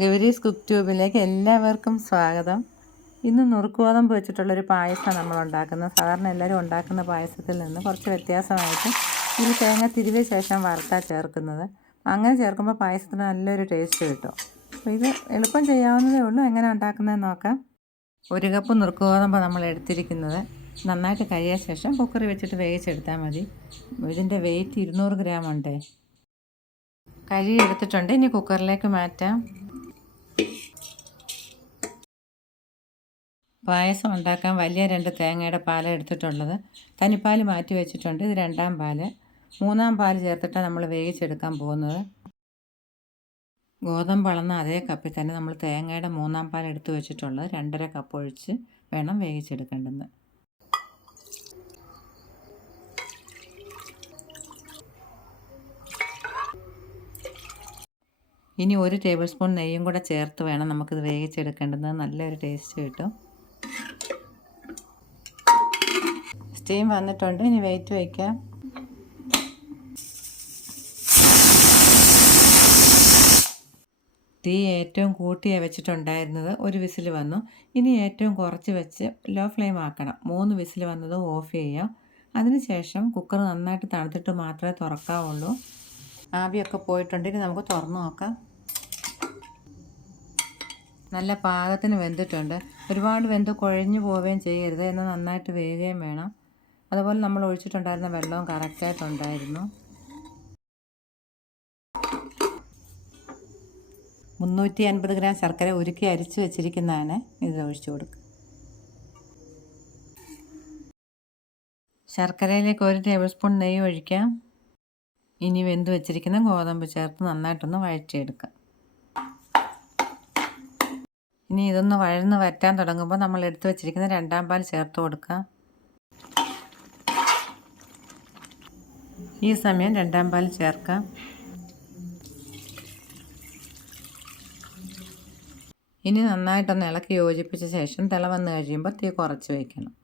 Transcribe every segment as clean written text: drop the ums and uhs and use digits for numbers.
Gowri's cook ട്യൂബിലേക്ക് എല്ലാവർക്കും സ്വാഗതം. ഇന്ന് നുറുക്കുഗോതമ്പ് വെച്ചിട്ടുള്ളൊരു പായസം നമ്മൾ ഉണ്ടാക്കുന്നത്. സാധാരണ എല്ലാവരും ഉണ്ടാക്കുന്ന പായസത്തിൽ നിന്ന് കുറച്ച് വ്യത്യാസമായിട്ട് ഇതിൽ തേങ്ങ തിരുവിയ ശേഷം വറുത്താൽ ചേർക്കുന്നത്. അങ്ങനെ ചേർക്കുമ്പോൾ പായസത്തിന് നല്ലൊരു ടേസ്റ്റ് കിട്ടും. അപ്പോൾ ഇത് എളുപ്പം ചെയ്യാവുന്നതേ ഉള്ളൂ. എങ്ങനെ ഉണ്ടാക്കുന്നതെന്ന് നോക്കാം. 1 കപ്പ് നുറുക്കുഗോതമ്പ് നമ്മൾ എടുത്തിരിക്കുന്നത്. നന്നായിട്ട് കഴുകിയ ശേഷം കുക്കറിൽ വെച്ചിട്ട് വേവിച്ചെടുത്താൽ മതി. ഇതിൻ്റെ വെയിറ്റ് 200 ഗ്രാം ഉണ്ട്. കഴുകി എടുത്തിട്ടുണ്ട്. ഇനി കുക്കറിലേക്ക് മാറ്റാം. പായസം ഉണ്ടാക്കാൻ വലിയ 2 തേങ്ങയുടെ പാലാണ് എടുത്തിട്ടുള്ളത്. തനിപ്പാൽ മാറ്റി വെച്ചിട്ടുണ്ട്. ഇത് 2ാം പാല്. 3ാം പാൽ ചേർത്തിട്ടാണ് നമ്മൾ വേവിച്ചെടുക്കാൻ പോകുന്നത്. ഗോതമ്പ് അളന്ന അതേ കപ്പിൽ തന്നെ നമ്മൾ തേങ്ങയുടെ 3ാം പാൽ എടുത്ത് വെച്ചിട്ടുള്ളത് 2.5 കപ്പ് ഒഴിച്ച് വേണം വേവിച്ചെടുക്കേണ്ടത്. ഇനി 1 ടേബിൾ സ്പൂൺ നെയ്യും കൂടെ ചേർത്ത് വേണം നമുക്കിത് വേവിച്ചെടുക്കേണ്ടത്. നല്ലൊരു ടേസ്റ്റ് കിട്ടും. സ്റ്റീം വന്നിട്ടുണ്ട്. ഇനി വെയിറ്റ് വയ്ക്കാം. തീ ഏറ്റവും കൂട്ടിയാണ് വെച്ചിട്ടുണ്ടായിരുന്നത്. 1 വിസിൽ വന്നു. ഇനി ഏറ്റവും കുറച്ച് വെച്ച് ലോ ഫ്ലെയിം ആക്കണം. 3 വിസിൽ വന്നത് ഓഫ് ചെയ്യാം. അതിനുശേഷം കുക്കർ നന്നായിട്ട് തണുത്തിട്ട് മാത്രമേ തുറക്കാവുള്ളൂ. ആവിയൊക്കെ പോയിട്ടുണ്ടെങ്കിൽ നമുക്ക് തുറന്നു നോക്കാം. നല്ല പാകത്തിന് വെന്തിട്ടുണ്ട്. ഒരുപാട് വെന്ത് കുഴഞ്ഞു പോവുകയും ചെയ്യരുത്. എന്നാൽ നന്നായിട്ട് വേകുകയും വേണം. അതുപോലെ നമ്മൾ ഒഴിച്ചിട്ടുണ്ടായിരുന്ന വെള്ളവും കറക്റ്റായിട്ടുണ്ടായിരുന്നു. 350 ഗ്രാം ശർക്കര ഉരുക്കി അരിച്ച് വെച്ചിരിക്കുന്നതാണ്. ഇത് ഒഴിച്ചു കൊടുക്കുക. ശർക്കരയിലേക്ക് 1 ടേബിൾ സ്പൂൺ നെയ്യ് ഒഴിക്കാം. ഇനി വെന്ത് വെച്ചിരിക്കുന്ന ഗോതമ്പ് ചേർത്ത് നന്നായിട്ടൊന്ന് വഴറ്റിയെടുക്കാം. ഇനി ഇതൊന്ന് വഴന്ന് വറ്റാൻ തുടങ്ങുമ്പോൾ നമ്മൾ എടുത്ത് വെച്ചിരിക്കുന്ന 2ാം പാൽ ചേർത്ത് കൊടുക്കാം. ഈ സമയം 2ാം പാൽ ചേർക്കാം. ഇനി നന്നായിട്ടൊന്ന് ഇളക്കി യോജിപ്പിച്ച ശേഷം തിള വന്ന് കഴിയുമ്പോൾ തീ കുറച്ച് വയ്ക്കണം.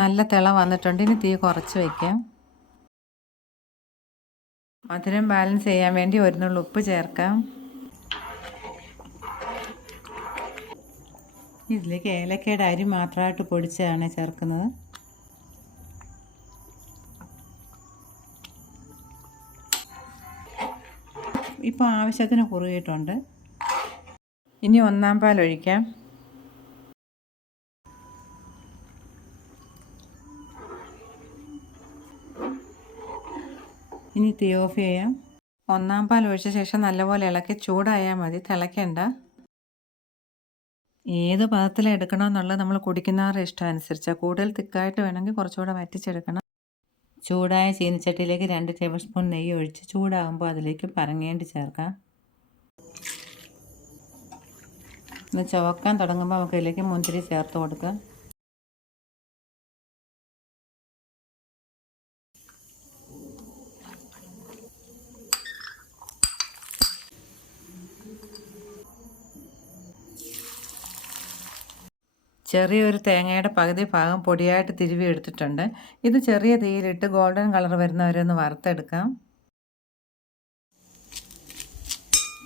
നല്ല തിള വന്നിട്ടുണ്ട്. ഇനി തീ കുറച്ച് വയ്ക്കാം. മധുരം ബാലൻസ് ചെയ്യാൻ വേണ്ടി 1 നുള്ളി ഉപ്പ് ചേർക്കാം. ഇതിലേക്ക് ഏലക്കയുടെ അരി മാത്രമായിട്ട് പൊടിച്ചാണ് ചേർക്കുന്നത്. ഇപ്പോൾ ആവശ്യത്തിന് കുറുകിയിട്ടുണ്ട്. ഇനി 1ാം പാൽ ഒഴിക്കാം. ഇനി തീ ഓഫ് ചെയ്യാം. 1ാം പാൽ ഒഴിച്ച ശേഷം നല്ലപോലെ ഇളക്കി ചൂടായാൽ മതി. തിളയ്ക്കേണ്ട. ഏത് പദത്തിൽ എടുക്കണമെന്നുള്ളത് നമ്മൾ കുടിക്കുന്നവരുടെ ഇഷ്ടം അനുസരിച്ചാണ്. കൂടുതൽ തിക്കായിട്ട് വേണമെങ്കിൽ കുറച്ചുകൂടെ വറ്റിച്ചെടുക്കണം. ചൂടായ ചീനിച്ചട്ടിയിലേക്ക് 2 ടേബിൾ സ്പൂൺ നെയ്യ് ഒഴിച്ച് ചൂടാകുമ്പോൾ അതിലേക്ക് പറങ്ങേണ്ടി ചേർക്കാം. ഇത് ചുവക്കാൻ തുടങ്ങുമ്പോൾ നമുക്ക് ഇതിലേക്ക് മുന്തിരി ചേർത്ത് കൊടുക്കാം. ചെറിയൊരു തേങ്ങയുടെ പകുതി ഭാഗം പൊടിയായിട്ട് തിരുവി എടുത്തിട്ടുണ്ട്. ഇത് ചെറിയ തീയിലിട്ട് ഗോൾഡൻ കളർ വരുന്നവരെ ഒന്ന് വറുത്തെടുക്കാം.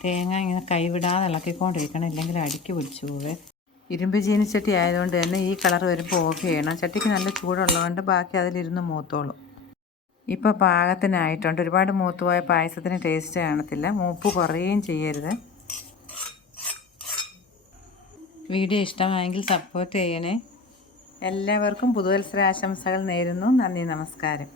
തേങ്ങ ഇങ്ങനെ കൈവിടാതെ ഇളക്കിക്കൊണ്ടിരിക്കണം, ഇല്ലെങ്കിൽ അടിക്ക് പിടിച്ചു പോവേ. ഇരുമ്പ് ചീനിച്ചട്ടി ആയതുകൊണ്ട് തന്നെ ഈ കളർ വരുമ്പോൾ ഓഫ് ചെയ്യണം. ചട്ടിക്ക് നല്ല ചൂടുള്ളതുകൊണ്ട് ബാക്കി അതിലിരുന്ന് മൂത്തോളും. ഇപ്പോൾ പാകത്തിനായിട്ടുണ്ട്. ഒരുപാട് മൂത്തുപോയ പായസത്തിന് ടേസ്റ്റ് കാണത്തില്ല. മൂപ്പ് കുറയുകയും ചെയ്യരുത്. വീഡിയോ ഇഷ്ടമായെങ്കിൽ സപ്പോർട്ട് ചെയ്യണേ. എല്ലാവർക്കും പുതുവത്സര ആശംസകൾ നേരുന്നു. നന്ദി, നമസ്കാരം.